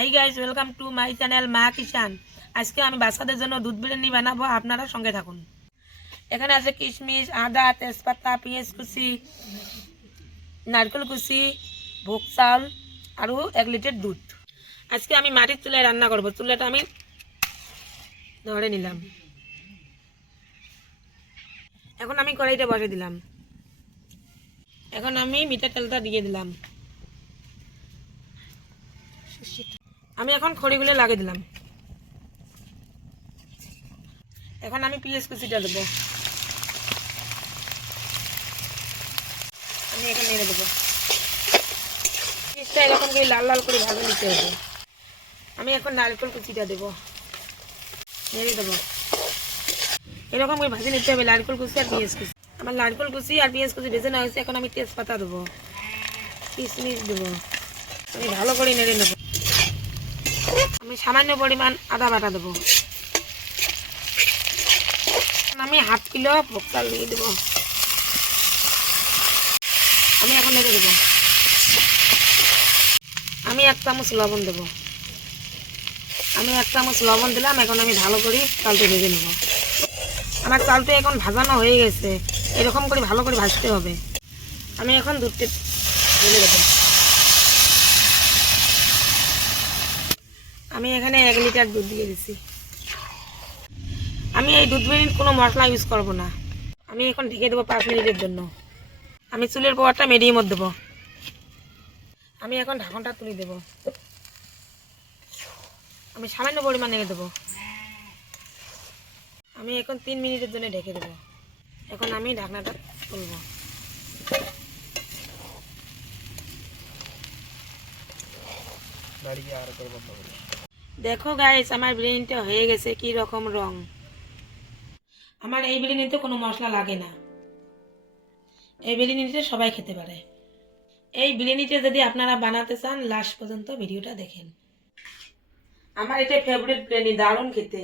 Hi guys, welcome to my channel মা কিষান। আজকে আমি বাচ্চাদের জন্য দুধ বিরিয়ানি বানাবো, আপনারা সঙ্গে থাকুন। এখানে আছে কিশমিশ, আদা, তেজপাতা, পেঁয়াজ কুচি, নারকেল কুচি, ভোগ চাল আর 1 লিটার দুধ। আজকে আমি মাটির চুলায় রান্না করব। চুলাটা আমি ধরে নিলাম। এখন আমি কড়াইটা বসে দিলাম। এখন আমি মিঠার তেলটা দিয়ে দিলাম। আমি এখন খড়িগুলো লাগিয়ে দিলাম। এখন আমি পেঁয়াজ কুচিটা দেবো। আমি এখন নেড়ে দেবো। পেঁয়াজটা এরকম করে লাল লাল করে ভাজে নিতে হবে। আমি এখন নারকেল কুচিটা দেবো, নেড়ে দেবো। এরকম করে ভাজে নিতে হবে নারকেল কুচি আর পেঁয়াজ কুচি। আমার নারকেল কুচি আর পেঁয়াজ কুচি ভেজে নেওয়া হয়েছে। এখন আমি তেজপাতা দেবো, কিশমিশ দেবো। আমি ভালো করে নেড়ে নেবো। আমি সামান্য পরিমাণ আদা বাটা দেবো। আমি 1/2 কিলো ভোগ চাল দিয়ে দেবো। আমি এখন নেড়ে দেবো। আমি 1 চামচ লবণ দেবো। আমি 1 চামচ লবণ দিলাম। এখন আমি ভালো করে চালটা ভেজে নেব। আমার চালটা এখন ভাজানো হয়ে গেছে। এরকম করে ভালো করে ভাজতে হবে। আমি এখন দুধটা ঢেলে দেবো। আমি এখানে 1 লিটার দুধ দিয়ে দিচ্ছি। আমি এই দুধ বিরিয়ানির কোনো মশলা ইউজ করব না। আমি এখন ঢেকে দেবো 5 মিনিটের জন্য। আমি চুলের পাওয়ারটা মিডিয়ামে দেবো। আমি এখন ঢাকনটা তুলে দেবো। আমি সামান্য পরিমাণ নেড়ে দেবো। আমি এখন 3 মিনিটের জন্য ঢেকে দেবো। এখন আমি ঢাকনাটা খুলবো। দেখো গাইস, আমার বিরিয়ানিটা হয়ে গেছে। কি রকম রং! আমার এই বিরিয়ানিতে কোনো মশলা লাগে না। এই বিরিয়ানিটা সবাই খেতে পারে। এই বিরিয়ানিটা যদি আপনারা বানাতে চান, লাস্ট পর্যন্ত ভিডিওটা দেখেন। আমার এটা ফেভারিট বিরিয়ানি, দারুণ খেতে।